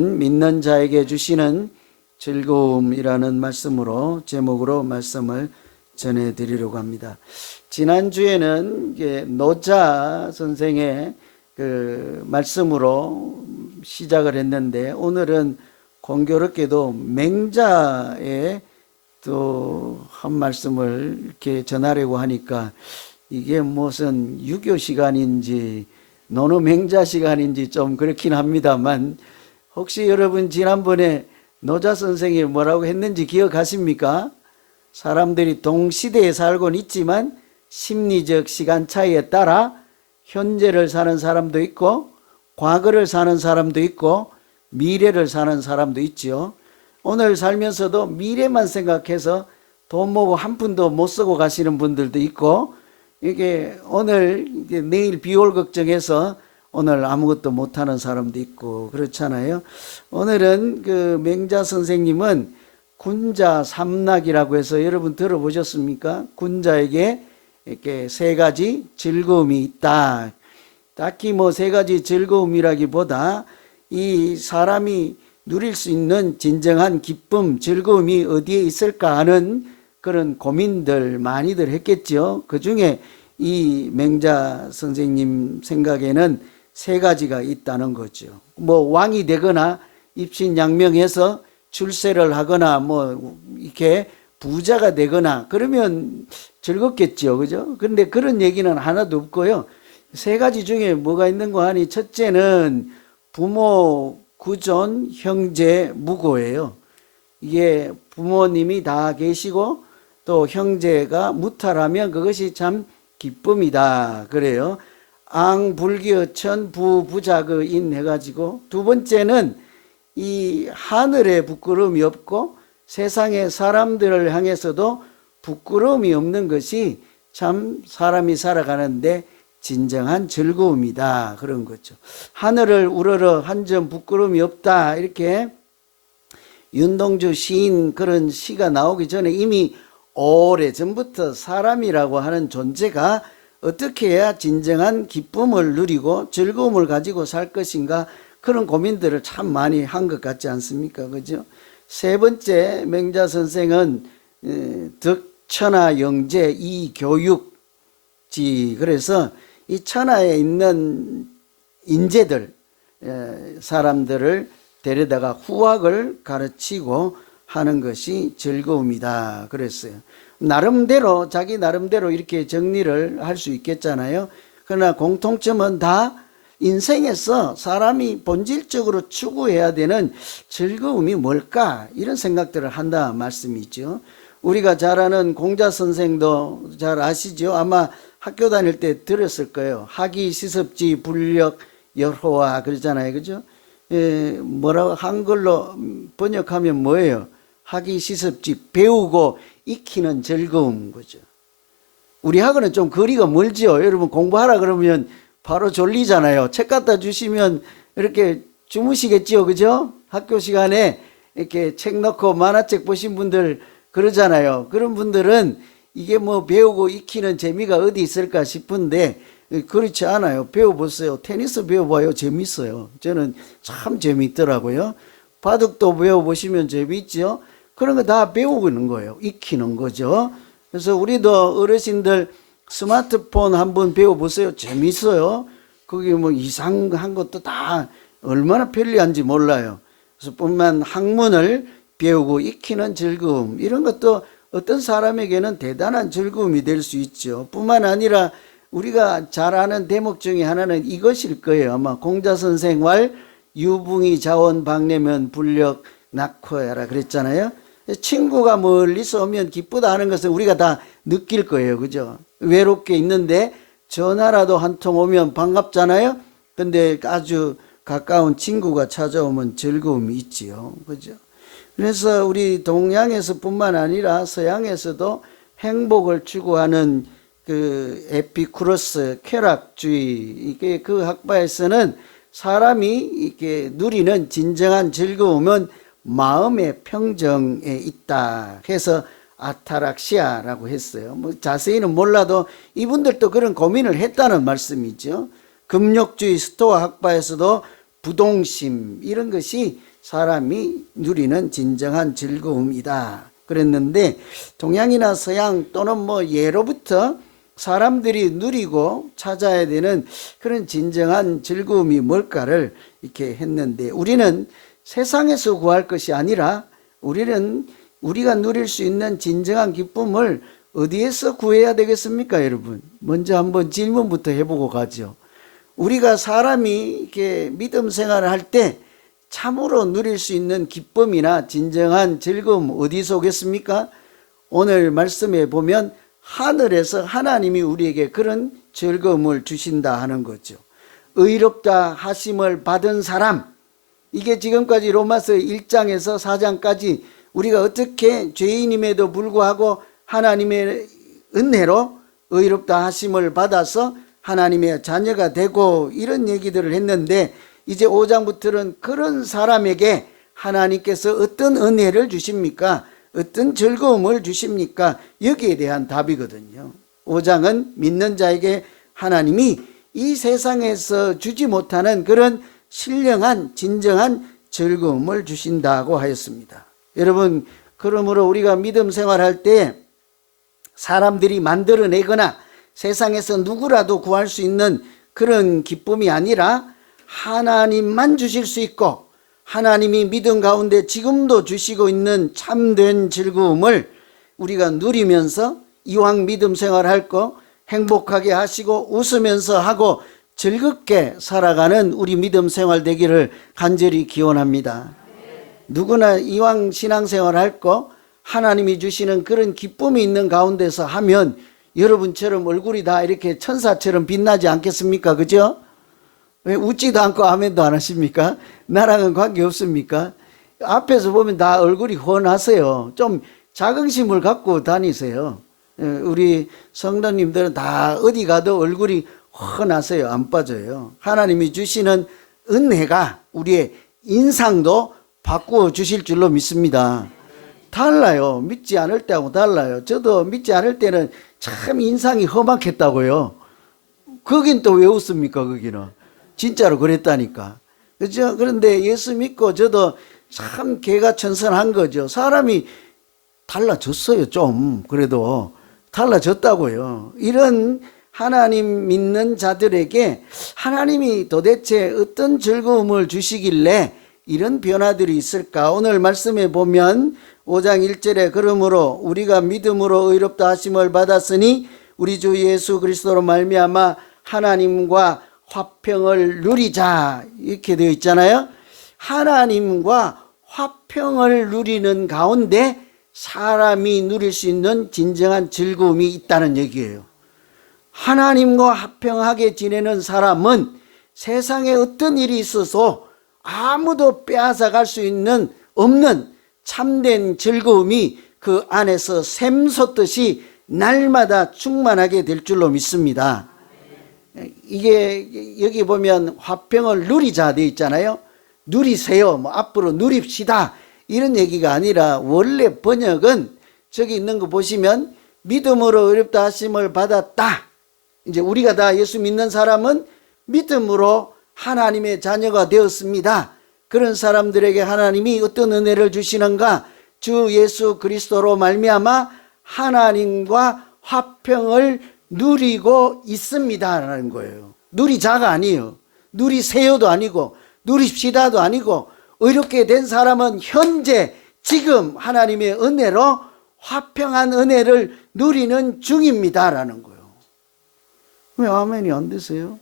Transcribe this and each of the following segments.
믿는 자에게 주시는 즐거움이라는 말씀으로 제목으로 말씀을 전해드리려고 합니다. 지난주에는 노자 선생의 그 말씀으로 시작을 했는데, 오늘은 공교롭게도 맹자의 또 한 말씀을 이렇게 전하려고 하니까 이게 무슨 유교 시간인지 노노 맹자 시간인지 좀 그렇긴 합니다만, 혹시 여러분 지난번에 노자 선생이 뭐라고 했는지 기억하십니까? 사람들이 동시대에 살고는 있지만 심리적 시간 차이에 따라 현재를 사는 사람도 있고 과거를 사는 사람도 있고 미래를 사는 사람도 있죠. 오늘 살면서도 미래만 생각해서 돈 모고 한 푼도 못 쓰고 가시는 분들도 있고, 이게 오늘 내일 비 올 걱정해서 오늘 아무것도 못하는 사람도 있고 그렇잖아요. 오늘은 그 맹자 선생님은 군자 삼락이라고 해서 여러분 들어보셨습니까? 군자에게 이렇게 세 가지 즐거움이 있다. 딱히 뭐 세 가지 즐거움이라기보다 이 사람이 누릴 수 있는 진정한 기쁨, 즐거움이 어디에 있을까 하는 그런 고민들 많이들 했겠죠. 그 중에 이 맹자 선생님 생각에는 세 가지가 있다는 거죠. 뭐 왕이 되거나 입신양명해서 출세를 하거나 뭐 이렇게 부자가 되거나 그러면 즐겁겠죠. 그죠? 그런데 그런 얘기는 하나도 없고요. 세 가지 중에 뭐가 있는 거 하니, 첫째는 부모, 구존, 형제, 무고예요. 이게 부모님이 다 계시고 또 형제가 무탈하면 그것이 참 기쁨이다 그래요. 앙불기어천 부부자그인 해가지고, 두 번째는 이 하늘에 부끄러움이 없고 세상의 사람들을 향해서도 부끄러움이 없는 것이 참 사람이 살아가는데 진정한 즐거움이다 그런 거죠. 하늘을 우러러 한 점 부끄러움이 없다, 이렇게 윤동주 시인 그런 시가 나오기 전에 이미 오래전부터 사람이라고 하는 존재가 어떻게 해야 진정한 기쁨을 누리고 즐거움을 가지고 살 것인가, 그런 고민들을 참 많이 한 것 같지 않습니까? 그죠? 세 번째, 맹자 선생은 덕천하 영재 이교육지, 그래서 이 천하에 있는 인재들, 사람들을 데려다가 후학을 가르치고 하는 것이 즐거움이다 그랬어요. 나름대로, 자기 나름대로 이렇게 정리를 할 수 있겠잖아요. 그러나 공통점은 다 인생에서 사람이 본질적으로 추구해야 되는 즐거움이 뭘까, 이런 생각들을 한다 말씀이죠. 우리가 잘 아는 공자 선생도 잘 아시죠? 아마 학교 다닐 때 들었을 거예요. 학이 시습지 불력 열호와 그러잖아요. 그죠? 뭐라고 한글로 번역하면 뭐예요? 학이 시습지, 배우고 익히는 즐거움 거죠. 우리하고는 좀 거리가 멀죠. 여러분 공부하라 그러면 바로 졸리잖아요. 책 갖다 주시면 이렇게 주무시겠죠. 그죠? 학교 시간에 이렇게 책 넣고 만화책 보신 분들 그러잖아요. 그런 분들은 이게 뭐 배우고 익히는 재미가 어디 있을까 싶은데 그렇지 않아요. 배워보세요. 테니스 배워봐요. 재밌어요. 저는 참 재밌더라고요. 바둑도 배워보시면 재밌죠. 그런 거 다 배우는 거예요. 익히는 거죠. 그래서 우리도 어르신들 스마트폰 한번 배워보세요. 재밌어요. 거기 뭐 이상한 것도 다 얼마나 편리한지 몰라요. 그래서 뿐만 학문을 배우고 익히는 즐거움, 이런 것도 어떤 사람에게는 대단한 즐거움이 될 수 있죠. 뿐만 아니라 우리가 잘 아는 대목 중에 하나는 이것일 거예요. 아마 공자선생 왈 유붕이 자원 방내면 불력 낙호야라 그랬잖아요. 친구가 멀리서 오면 기쁘다 하는 것을 우리가 다 느낄 거예요. 그죠? 외롭게 있는데 전화라도 한 통 오면 반갑잖아요. 근데 아주 가까운 친구가 찾아오면 즐거움이 있지요. 그죠? 그래서 우리 동양에서 뿐만 아니라 서양에서도 행복을 추구하는 그 에피쿠로스 쾌락주의, 이게 그 학파에서는 사람이 이렇게 누리는 진정한 즐거움은 마음의 평정에 있다 해서 아타락시아라고 했어요. 뭐 자세히는 몰라도 이분들도 그런 고민을 했다는 말씀이죠. 금욕주의 스토아 학파에서도 부동심 이런 것이 사람이 누리는 진정한 즐거움이다 그랬는데, 동양이나 서양 또는 뭐 예로부터 사람들이 누리고 찾아야 되는 그런 진정한 즐거움이 뭘까를 이렇게 했는데, 우리는 세상에서 구할 것이 아니라 우리는 우리가 누릴 수 있는 진정한 기쁨을 어디에서 구해야 되겠습니까, 여러분? 먼저 한번 질문부터 해보고 가죠. 우리가 사람이 이렇게 믿음 생활을 할 때 참으로 누릴 수 있는 기쁨이나 진정한 즐거움 어디서 오겠습니까? 오늘 말씀에 보면 하늘에서 하나님이 우리에게 그런 즐거움을 주신다 하는 거죠. 의롭다 하심을 받은 사람, 이게 지금까지 로마서 1장에서 4장까지 우리가 어떻게 죄인임에도 불구하고 하나님의 은혜로 의롭다 하심을 받아서 하나님의 자녀가 되고 이런 얘기들을 했는데, 이제 5장부터는 그런 사람에게 하나님께서 어떤 은혜를 주십니까? 어떤 즐거움을 주십니까? 여기에 대한 답이거든요. 5장은 믿는 자에게 하나님이 이 세상에서 주지 못하는 그런 신령한 진정한 즐거움을 주신다고 하였습니다. 여러분, 그러므로 우리가 믿음 생활할 때 사람들이 만들어내거나 세상에서 누구라도 구할 수 있는 그런 기쁨이 아니라 하나님만 주실 수 있고 하나님이 믿음 가운데 지금도 주시고 있는 참된 즐거움을 우리가 누리면서 이왕 믿음 생활할 거 행복하게 하시고 웃으면서 하고 즐겁게 살아가는 우리 믿음 생활 되기를 간절히 기원합니다. 누구나 이왕 신앙생활 할 거 하나님이 주시는 그런 기쁨이 있는 가운데서 하면 여러분처럼 얼굴이 다 이렇게 천사처럼 빛나지 않겠습니까? 그죠? 왜 웃지도 않고 아멘도 안 하십니까? 나랑은 관계없습니까? 앞에서 보면 다 얼굴이 훤하세요. 좀 자긍심을 갖고 다니세요. 우리 성도님들은 다 어디 가도 얼굴이 훤하세요. 안 빠져요. 하나님이 주시는 은혜가 우리의 인상도 바꾸어 주실 줄로 믿습니다. 달라요. 믿지 않을 때하고 달라요. 저도 믿지 않을 때는 참 인상이 험악했다고요. 거긴 또 왜 웃습니까? 거기는 진짜로 그랬다니까. 그렇죠? 그런데 예수 믿고 저도 참 개가천선한 거죠. 사람이 달라졌어요. 좀 그래도 달라졌다고요. 이런 하나님 믿는 자들에게 하나님이 도대체 어떤 즐거움을 주시길래 이런 변화들이 있을까? 오늘 말씀에 보면 5장 1절에 그러므로 우리가 믿음으로 의롭다 하심을 받았으니 우리 주 예수 그리스도로 말미암아 하나님과 화평을 누리자 이렇게 되어 있잖아요. 하나님과 화평을 누리는 가운데 사람이 누릴 수 있는 진정한 즐거움이 있다는 얘기예요. 하나님과 화평하게 지내는 사람은 세상에 어떤 일이 있어서 아무도 빼앗아갈 수 있는 없는 참된 즐거움이 그 안에서 샘솟듯이 날마다 충만하게 될 줄로 믿습니다. 이게 여기 보면 화평을 누리자 되어 있잖아요. 누리세요. 뭐 앞으로 누립시다. 이런 얘기가 아니라 원래 번역은 저기 있는 거 보시면 믿음으로 의롭다 하심을 받았다. 이제 우리가 다 예수 믿는 사람은 믿음으로 하나님의 자녀가 되었습니다. 그런 사람들에게 하나님이 어떤 은혜를 주시는가? 주 예수 그리스도로 말미암아 하나님과 화평을 누리고 있습니다라는 거예요. 누리자가 아니에요. 누리세요도 아니고 누립시다도 아니고 의롭게 된 사람은 현재 지금 하나님의 은혜로 화평한 은혜를 누리는 중입니다라는 거예요. 왜 아멘이 안 되세요?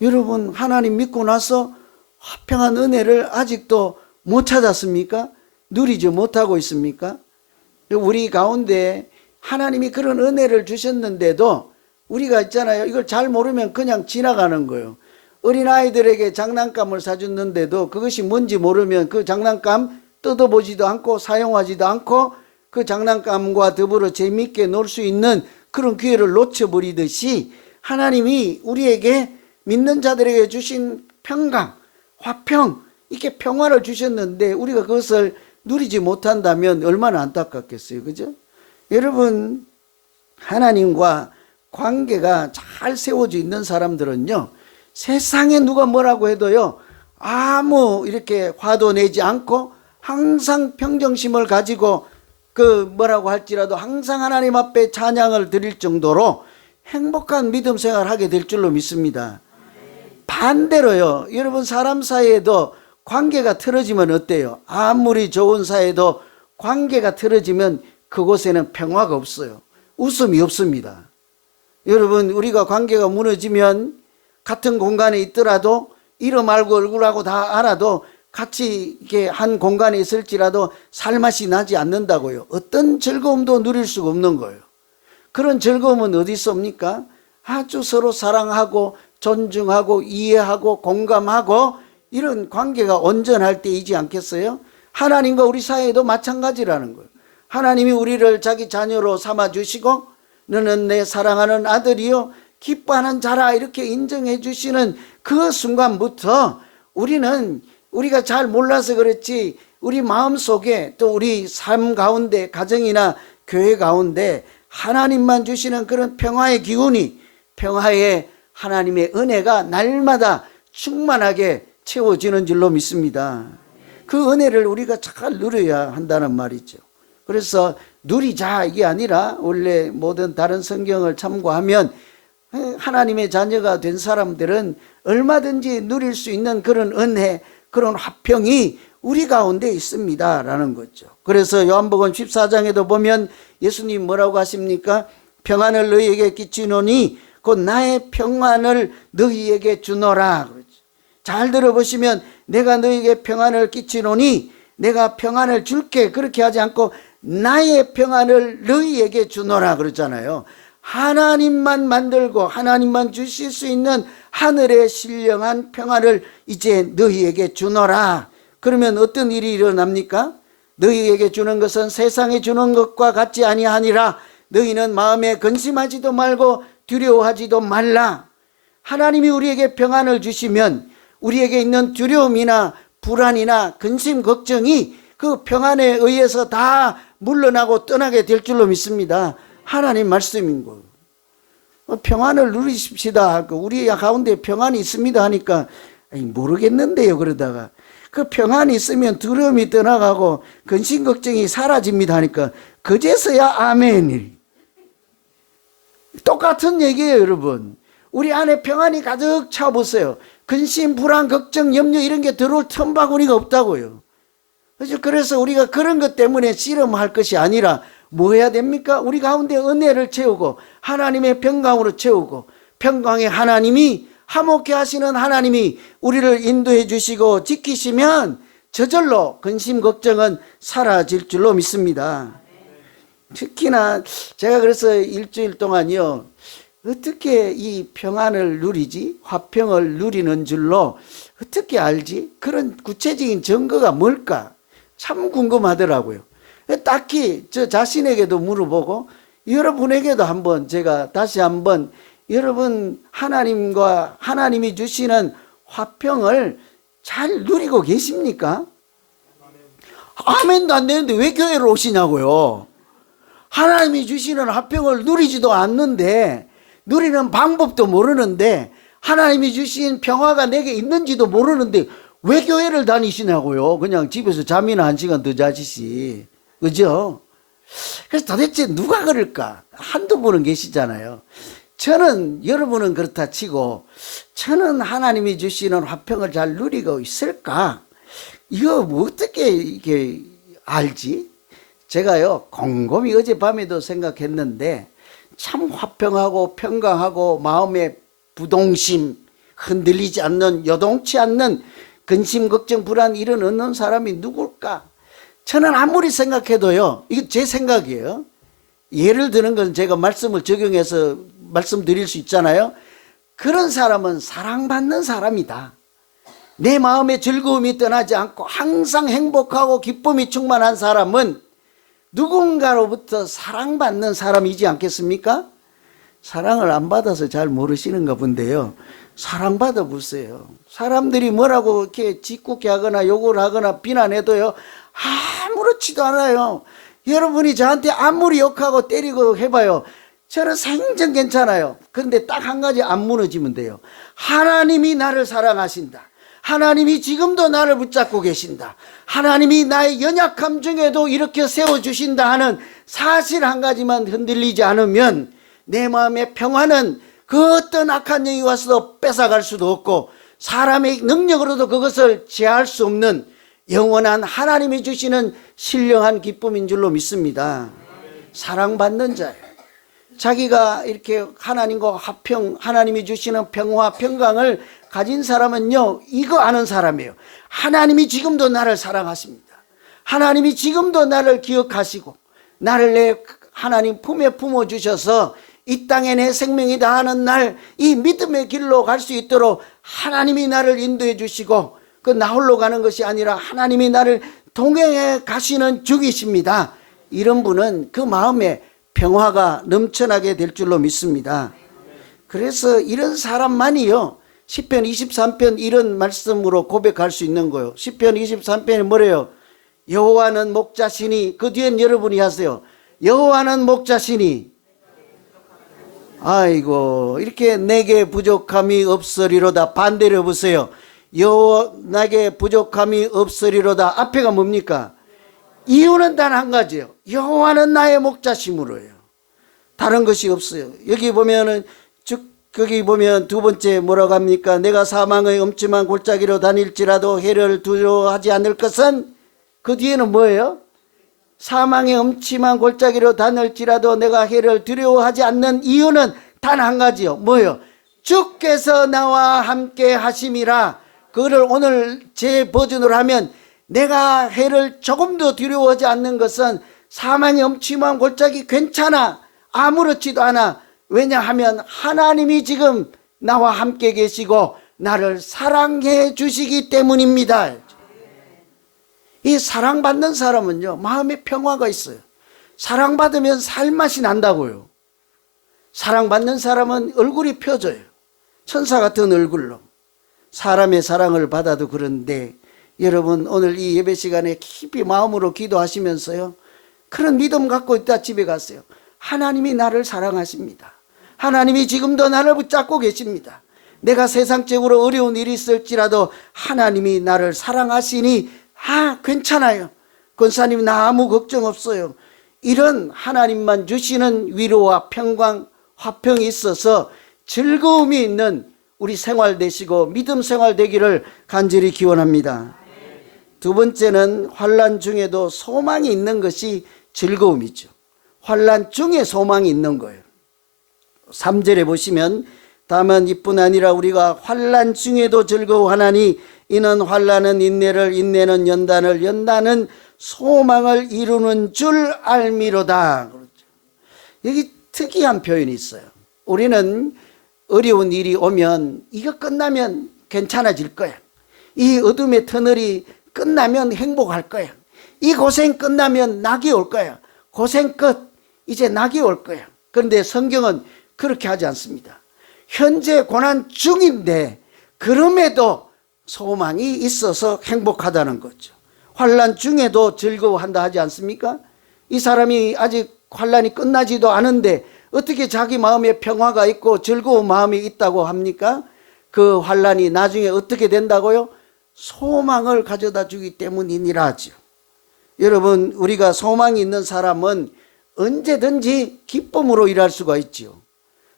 여러분 하나님 믿고 나서 화평한 은혜를 아직도 못 찾았습니까? 누리지 못하고 있습니까? 우리 가운데 하나님이 그런 은혜를 주셨는데도 우리가 있잖아요. 이걸 잘 모르면 그냥 지나가는 거예요. 어린아이들에게 장난감을 사줬는데도 그것이 뭔지 모르면 그 장난감 뜯어보지도 않고 사용하지도 않고 그 장난감과 더불어 재미있게 놀 수 있는 그런 기회를 놓쳐버리듯이 하나님이 우리에게 믿는 자들에게 주신 평강, 화평, 이렇게 평화를 주셨는데 우리가 그것을 누리지 못한다면 얼마나 안타깝겠어요. 그죠? 여러분 하나님과 관계가 잘 세워져 있는 사람들은요 세상에 누가 뭐라고 해도요 아무 이렇게 화도 내지 않고 항상 평정심을 가지고 그 뭐라고 할지라도 항상 하나님 앞에 찬양을 드릴 정도로 행복한 믿음 생활을 하게 될 줄로 믿습니다. 반대로요, 여러분, 사람 사이에도 관계가 틀어지면 어때요? 아무리 좋은 사이에도 관계가 틀어지면 그곳에는 평화가 없어요. 웃음이 없습니다. 여러분, 우리가 관계가 무너지면 같은 공간에 있더라도 이름 알고 얼굴하고 다 알아도 같이 이렇게 한 공간에 있을지라도 살맛이 나지 않는다고요. 어떤 즐거움도 누릴 수가 없는 거예요. 그런 즐거움은 어디 있습니까? 아주 서로 사랑하고 존중하고 이해하고 공감하고 이런 관계가 온전할 때이지 않겠어요? 하나님과 우리 사이에도 마찬가지라는 거예요. 하나님이 우리를 자기 자녀로 삼아주시고 너는 내 사랑하는 아들이요 기뻐하는 자라 이렇게 인정해 주시는 그 순간부터 우리가 잘 몰라서 그렇지 우리 마음속에 또 우리 삶 가운데 가정이나 교회 가운데 하나님만 주시는 그런 평화의 기운이, 평화의 하나님의 은혜가 날마다 충만하게 채워지는 줄로 믿습니다. 그 은혜를 우리가 잘 누려야 한다는 말이죠. 그래서 누리자 이게 아니라 원래 모든 다른 성경을 참고하면 하나님의 자녀가 된 사람들은 얼마든지 누릴 수 있는 그런 은혜, 그런 화평이 우리 가운데 있습니다 라는 거죠. 그래서 요한복음 14장에도 보면 예수님 뭐라고 하십니까? 평안을 너희에게 끼치노니 곧 나의 평안을 너희에게 주노라. 잘 들어보시면 내가 너희에게 평안을 끼치노니 내가 평안을 줄게 그렇게 하지 않고 나의 평안을 너희에게 주노라 그러잖아요. 하나님만 만들고 하나님만 주실 수 있는 하늘의 신령한 평안을 이제 너희에게 주노라. 그러면 어떤 일이 일어납니까? 너희에게 주는 것은 세상에 주는 것과 같지 아니하니라. 너희는 마음에 근심하지도 말고 두려워하지도 말라. 하나님이 우리에게 평안을 주시면 우리에게 있는 두려움이나 불안이나 근심 걱정이 그 평안에 의해서 다 물러나고 떠나게 될 줄로 믿습니다. 하나님 말씀인 거예요. 평안을 누리십시다. 우리 가운데 평안이 있습니다 하니까 모르겠는데요 그러다가 그 평안이 있으면 두려움이 떠나가고 근심 걱정이 사라집니다 하니까 그제서야 아멘이. 똑같은 얘기예요 여러분. 우리 안에 평안이 가득 차보세요. 근심, 불안, 걱정, 염려 이런 게 들어올 틈바구니가 없다고요. 그래서 우리가 그런 것 때문에 씨름할 것이 아니라 뭐 해야 됩니까? 우리 가운데 은혜를 채우고 하나님의 평강으로 채우고 평강의 하나님이 화목케 하시는 하나님이 우리를 인도해 주시고 지키시면 저절로 근심 걱정은 사라질 줄로 믿습니다. 특히나 제가 그래서 일주일 동안요 어떻게 이 평안을 누리지? 화평을 누리는 줄로 어떻게 알지? 그런 구체적인 증거가 뭘까? 참 궁금하더라고요. 딱히 저 자신에게도 물어보고 여러분에게도 한번 제가 다시 한번 여러분 하나님과 하나님이 주시는 화평을 잘 누리고 계십니까? 아멘도 안 되는데 왜 교회를 오시냐고요. 하나님이 주시는 화평을 누리지도 않는데 누리는 방법도 모르는데 하나님이 주신 평화가 내게 있는지도 모르는데 왜 교회를 다니시냐고요. 그냥 집에서 잠이나 1시간 더 자시지. 그죠? 그래서 도대체 누가 그럴까? 한두 분은 계시잖아요. 저는 여러분은 그렇다 치고 저는 하나님이 주시는 화평을 잘 누리고 있을까? 이거 뭐 어떻게 이게 알지? 제가요 곰곰이 어젯밤에도 생각했는데 참 화평하고 평강하고 마음의 부동심 흔들리지 않는 요동치 않는 근심 걱정 불안 이런 없는 사람이 누굴까? 저는 아무리 생각해도요 이거 제 생각이에요. 예를 드는 건 제가 말씀을 적용해서 말씀드릴 수 있잖아요. 그런 사람은 사랑받는 사람이다. 내 마음의 즐거움이 떠나지 않고 항상 행복하고 기쁨이 충만한 사람은 누군가로부터 사랑받는 사람이지 않겠습니까? 사랑을 안 받아서 잘 모르시는가 본데요. 사랑받아 보세요. 사람들이 뭐라고 이렇게 짓궂게 하거나 욕을 하거나 비난해도요. 아무렇지도 않아요. 여러분이 저한테 아무리 욕하고 때리고 해봐요. 저는 생전 괜찮아요. 그런데 딱 한 가지 안 무너지면 돼요. 하나님이 나를 사랑하신다. 하나님이 지금도 나를 붙잡고 계신다. 하나님이 나의 연약함 중에도 이렇게 세워주신다 하는 사실 한 가지만 흔들리지 않으면 내 마음의 평화는 그 어떤 악한 영이 와서도 뺏어갈 수도 없고 사람의 능력으로도 그것을 제할 수 없는 영원한 하나님이 주시는 신령한 기쁨인 줄로 믿습니다. 사랑받는 자예요. 자기가 이렇게 하나님과 화평, 하나님이 주시는 평화, 평강을 가진 사람은요, 이거 아는 사람이에요. 하나님이 지금도 나를 사랑하십니다. 하나님이 지금도 나를 기억하시고 나를 내 하나님 품에 품어주셔서 이 땅에 내 생명이 다하는 날 이 믿음의 길로 갈 수 있도록 하나님이 나를 인도해 주시고 그 나 홀로 가는 것이 아니라 하나님이 나를 동행해 가시는 주이십니다. 이런 분은 그 마음에 평화가 넘쳐나게 될 줄로 믿습니다. 그래서 이런 사람만이요 시편 23편 이런 말씀으로 고백할 수 있는 거예요. 시편 23편이 뭐래요? 여호와는 목자시니, 그 뒤엔 여러분이 하세요. 여호와는 목자시니, 아이고 이렇게 내게 부족함이 없으리로다. 반대로 해보세요. 내게 부족함이 없으리로다. 앞에가 뭡니까? 이유는 단 한 가지예요. 여호와는 나의 목자심으로예요. 다른 것이 없어요. 여기 보면은 거기 보면 두 번째 뭐라고 합니까? 내가 사망의 엄침한 골짜기로 다닐지라도 해를 두려워하지 않을 것은, 그 뒤에는 뭐예요? 사망의 엄침한 골짜기로 다닐지라도 내가 해를 두려워하지 않는 이유는 단 한 가지요. 뭐예요? 주께서 나와 함께 하심이라. 그거를 오늘 제 버전으로 하면 내가 해를 조금도 두려워하지 않는 것은 사망의 엄침한 골짜기 괜찮아. 아무렇지도 않아. 왜냐하면 하나님이 지금 나와 함께 계시고 나를 사랑해 주시기 때문입니다. 이 사랑받는 사람은요 마음에 평화가 있어요. 사랑받으면 살맛이 난다고요. 사랑받는 사람은 얼굴이 펴져요. 천사 같은 얼굴로. 사람의 사랑을 받아도 그런데 여러분 오늘 이 예배 시간에 깊이 마음으로 기도하시면서요 그런 믿음 갖고 있다 집에 가세요. 하나님이 나를 사랑하십니다. 하나님이 지금도 나를 붙잡고 계십니다. 내가 세상적으로 어려운 일이 있을지라도 하나님이 나를 사랑하시니 괜찮아요. 권사님 나 아무 걱정 없어요. 이런 하나님만 주시는 위로와 평강, 화평이 있어서 즐거움이 있는 우리 생활 되시고 믿음 생활 되기를 간절히 기원합니다. 두 번째는 환난 중에도 소망이 있는 것이 즐거움이죠. 환난 중에 소망이 있는 거예요. 3절에 보시면 다만 이뿐 아니라 우리가 환난 중에도 즐거워하나니 이는 환난은 인내를, 인내는 연단을, 연단은 소망을 이루는 줄 알미로다. 그렇죠. 여기 특이한 표현이 있어요. 우리는 어려운 일이 오면 이거 끝나면 괜찮아질 거야. 이 어둠의 터널이 끝나면 행복할 거야. 이 고생 끝나면 낙이 올 거야. 고생 끝, 이제 낙이 올 거야. 그런데 성경은 그렇게 하지 않습니다. 현재 고난 중인데 그럼에도 소망이 있어서 행복하다는 거죠. 환난 중에도 즐거워한다 하지 않습니까? 이 사람이 아직 환난이 끝나지도 않은데 어떻게 자기 마음에 평화가 있고 즐거운 마음이 있다고 합니까? 그 환난이 나중에 어떻게 된다고요? 소망을 가져다 주기 때문이니라 하죠. 여러분 우리가 소망이 있는 사람은 언제든지 기쁨으로 일할 수가 있지요.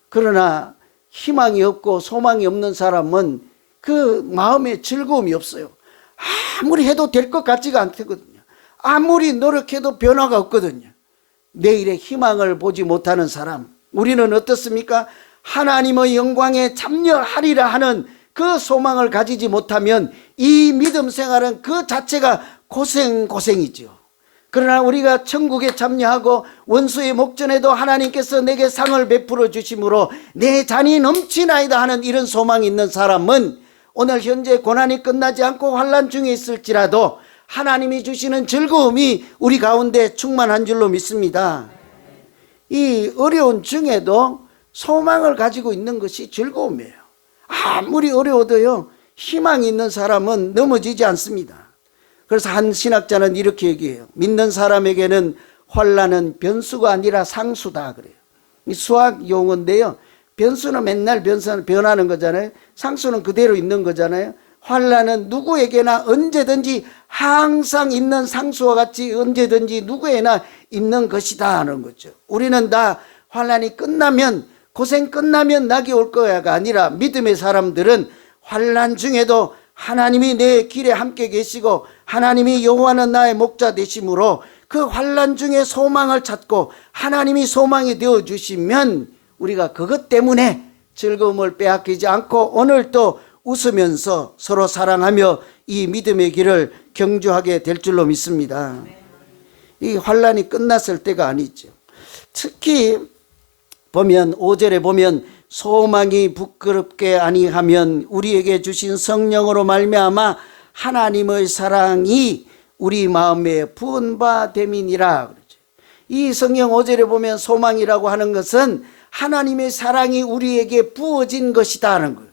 그러나 희망이 없고 소망이 없는 사람은 그 마음에 즐거움이 없어요. 아무리 해도 될 것 같지가 않거든요. 아무리 노력해도 변화가 없거든요. 내일의 희망을 보지 못하는 사람, 우리는 어떻습니까? 하나님의 영광에 참여하리라 하는 그 소망을 가지지 못하면 이 믿음 생활은 그 자체가 고생이죠. 그러나 우리가 천국에 참여하고 원수의 목전에도 하나님께서 내게 상을 베풀어 주심으로 내 잔이 넘치나이다 하는 이런 소망이 있는 사람은 오늘 현재 고난이 끝나지 않고 환난 중에 있을지라도 하나님이 주시는 즐거움이 우리 가운데 충만한 줄로 믿습니다. 이 어려운 중에도 소망을 가지고 있는 것이 즐거움이에요. 아무리 어려워도요 희망이 있는 사람은 넘어지지 않습니다. 그래서 한 신학자는 이렇게 얘기해요. 믿는 사람에게는 환난은 변수가 아니라 상수다 그래요. 이 수학 용어인데요. 변수는 맨날 변하는 거잖아요. 상수는 그대로 있는 거잖아요. 환난은 누구에게나 언제든지 항상 있는 상수와 같이 언제든지 누구에나 있는 것이다 하는 거죠. 우리는 다 환난이 끝나면, 고생 끝나면 낙이 올 거야가 아니라, 믿음의 사람들은 환난 중에도 하나님이 내 길에 함께 계시고 하나님이 여호와는 나의 목자 되심으로 그 환난 중에 소망을 찾고 하나님이 소망이 되어 주시면 우리가 그것 때문에 즐거움을 빼앗기지 않고 오늘도 웃으면서 서로 사랑하며 이 믿음의 길을 경주하게 될 줄로 믿습니다. 이 환난이 끝났을 때가 아니죠. 특히 보면 5절에 보면 소망이 부끄럽게 아니하면 우리에게 주신 성령으로 말미암아 하나님의 사랑이 우리 마음에 부은 바 됨이니라 그러죠. 이 성경 5절에 보면 소망이라고 하는 것은 하나님의 사랑이 우리에게 부어진 것이다 하는 거예요.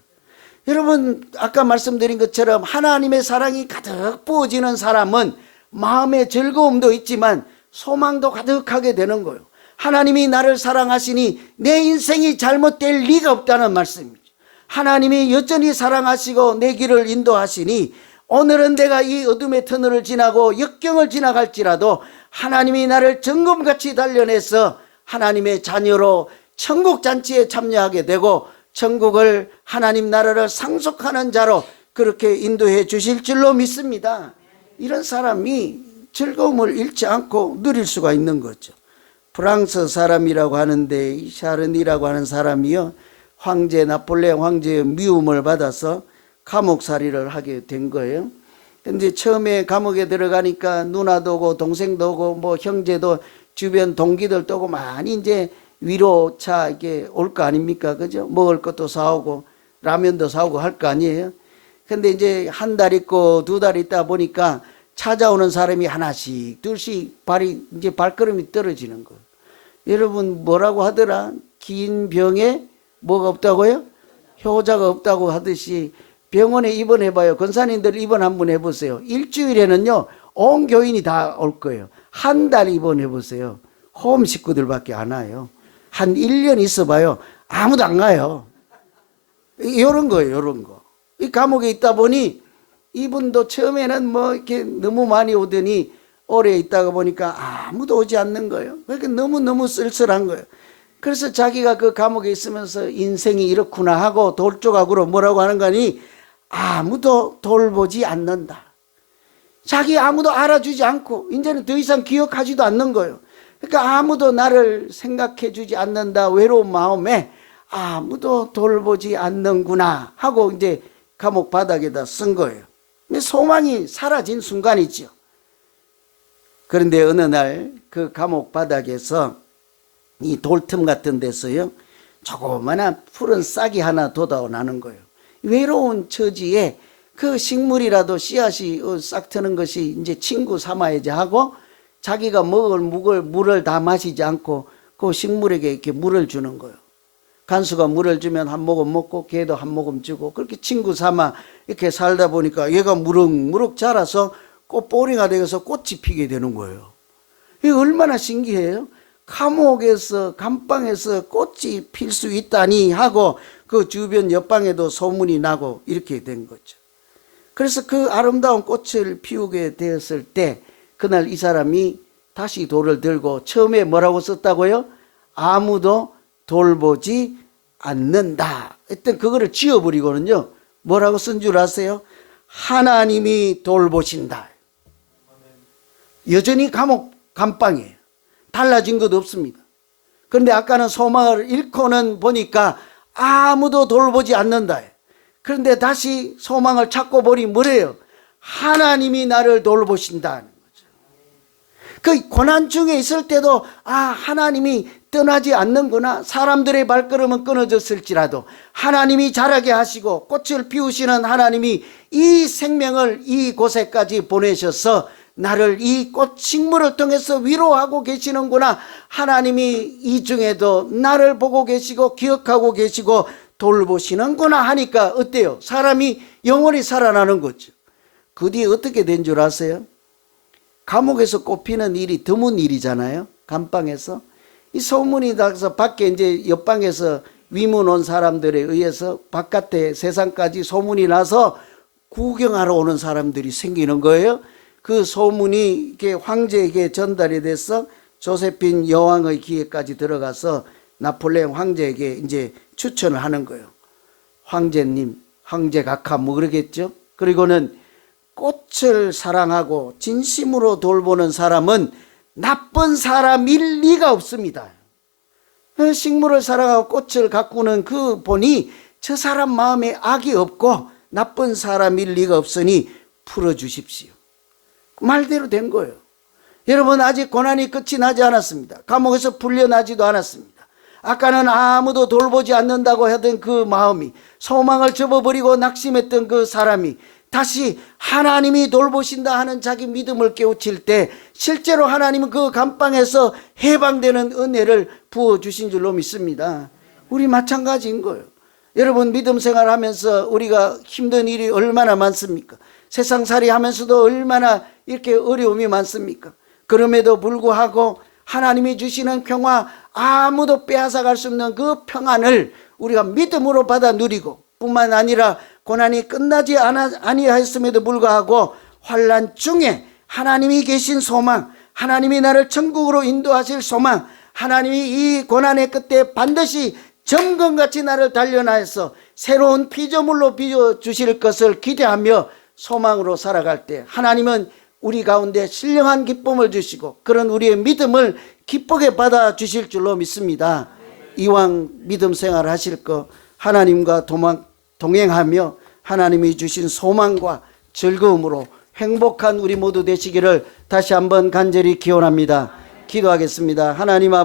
여러분 아까 말씀드린 것처럼 하나님의 사랑이 가득 부어지는 사람은 마음의 즐거움도 있지만 소망도 가득하게 되는 거예요. 하나님이 나를 사랑하시니 내 인생이 잘못될 리가 없다는 말씀이죠. 하나님이 여전히 사랑하시고 내 길을 인도하시니 오늘은 내가 이 어둠의 터널을 지나고 역경을 지나갈지라도 하나님이 나를 정금같이 단련해서 하나님의 자녀로 천국 잔치에 참여하게 되고 천국을 하나님 나라를 상속하는 자로 그렇게 인도해 주실 줄로 믿습니다. 이런 사람이 즐거움을 잃지 않고 누릴 수가 있는 거죠. 프랑스 사람이라고 하는데 이 샤르니라고 하는 사람이요, 황제 나폴레옹 황제의 미움을 받아서 감옥살이를 하게 된 거예요. 근데 처음에 감옥에 들어가니까 누나도 오고 동생도 오고 뭐 형제도 주변 동기들도 오고 많이 이제 위로차 이게 올 거 아닙니까? 그죠? 먹을 것도 사오고 라면도 사오고 할 거 아니에요? 근데 이제 한 달 있고 두 달 있다 보니까 찾아오는 사람이 하나씩 둘씩 이제 발걸음이 떨어지는 거예요. 여러분 뭐라고 하더라? 긴 병에 뭐가 없다고요? 효자가 없다고 하듯이 병원에 입원해봐요. 권사님들 입원 한번 해보세요. 일주일에는요 온 교인이 다 올 거예요. 한 달 입원해보세요. 홈 식구들밖에 안 와요. 한 1년 있어봐요. 아무도 안 가요. 이런 거예요. 이런 거. 이 감옥에 있다 보니 이분도 처음에는 뭐 이렇게 너무 많이 오더니 오래 있다가 보니까 아무도 오지 않는 거예요. 그러니까 너무너무 쓸쓸한 거예요. 그래서 자기가 그 감옥에 있으면서 인생이 이렇구나 하고 돌조각으로 뭐라고 하는 거니 아무도 돌보지 않는다. 자기 아무도 알아주지 않고 이제는 더 이상 기억하지도 않는 거예요. 그러니까 아무도 나를 생각해 주지 않는다. 외로운 마음에 아무도 돌보지 않는구나 하고 이제 감옥 바닥에다 쓴 거예요. 소망이 사라진 순간이죠. 그런데 어느 날 그 감옥 바닥에서 이 돌틈 같은 데서요 조그마한 푸른 싹이 하나 돋아나는 거예요. 외로운 처지에 그 식물이라도 씨앗이 싹 트는 것이 이제 친구 삼아야지 하고 자기가 먹을 물을 다 마시지 않고 그 식물에게 이렇게 물을 주는 거예요. 간수가 물을 주면 한 모금 먹고 걔도 한 모금 주고 그렇게 친구 삼아 이렇게 살다 보니까 얘가 무럭무럭 자라서 꽃보리가 되어서 꽃이 피게 되는 거예요. 이게 얼마나 신기해요. 감옥에서 감방에서 꽃이 필 수 있다니 하고 그 주변 옆방에도 소문이 나고 이렇게 된 거죠. 그래서 그 아름다운 꽃을 피우게 되었을 때 그날 이 사람이 다시 돌을 들고 처음에 뭐라고 썼다고요? 아무도 돌보지 않는다. 일단 그거를 지워버리고는요 뭐라고 쓴 줄 아세요? 하나님이 돌보신다. 여전히 감방이에요. 달라진 것 없습니다. 그런데 아까는 소망을 잃고는 보니까 아무도 돌보지 않는다. 그런데 다시 소망을 찾고 보니 뭐래요? 하나님이 나를 돌보신다는 거죠. 그 고난 중에 있을 때도 하나님이 떠나지 않는구나. 사람들의 발걸음은 끊어졌을지라도 하나님이 자라게 하시고 꽃을 피우시는 하나님이 이 생명을 이곳에까지 보내셔서 나를 이 꽃 식물을 통해서 위로하고 계시는구나. 하나님이 이 중에도 나를 보고 계시고 기억하고 계시고 돌보시는구나 하니까 어때요? 사람이 영원히 살아나는 거죠. 그 뒤에 어떻게 된 줄 아세요? 감옥에서 꽃피는 일이 드문 일이잖아요. 감방에서. 이 소문이 나서 밖에 이제 옆방에서 위문 온 사람들에 의해서 바깥에 세상까지 소문이 나서 구경하러 오는 사람들이 생기는 거예요. 그 소문이 이렇게 황제에게 전달이 돼서 조세핀 여왕의 귀에까지 들어가서 나폴레옹 황제에게 이제 추천을 하는 거예요. 황제님, 황제각하 뭐 그러겠죠. 그리고는 꽃을 사랑하고 진심으로 돌보는 사람은 나쁜 사람일 리가 없습니다. 식물을 사랑하고 꽃을 가꾸는 그 본이 저 사람 마음에 악이 없고 나쁜 사람일 리가 없으니 풀어주십시오. 말대로 된 거예요. 여러분, 아직 고난이 끝이 나지 않았습니다. 감옥에서 풀려나지도 않았습니다. 아까는 아무도 돌보지 않는다고 하던 그 마음이, 소망을 접어버리고 낙심했던 그 사람이 다시 하나님이 돌보신다 하는 자기 믿음을 깨우칠 때 실제로 하나님은 그 감방에서 해방되는 은혜를 부어주신 줄로 믿습니다. 우리 마찬가지인 거예요. 여러분, 믿음 생활하면서 우리가 힘든 일이 얼마나 많습니까? 세상살이 하면서도 얼마나 이렇게 어려움이 많습니까? 그럼에도 불구하고 하나님이 주시는 평화, 아무도 빼앗아갈 수 없는 그 평안을 우리가 믿음으로 받아 누리고, 뿐만 아니라 고난이 끝나지 아니하였음에도 불구하고 환난 중에 하나님이 계신 소망, 하나님이 나를 천국으로 인도하실 소망, 하나님이 이 고난의 끝에 반드시 점검같이 나를 단련하여서 새로운 피조물로 빚어주실 것을 기대하며 소망으로 살아갈 때 하나님은 우리 가운데 신령한 기쁨을 주시고 그런 우리의 믿음을 기쁘게 받아주실 줄로 믿습니다. 이왕 믿음 생활 하실 거 하나님과 동행하며 하나님이 주신 소망과 즐거움으로 행복한 우리 모두 되시기를 다시 한번 간절히 기원합니다. 기도하겠습니다. 하나님 아버지,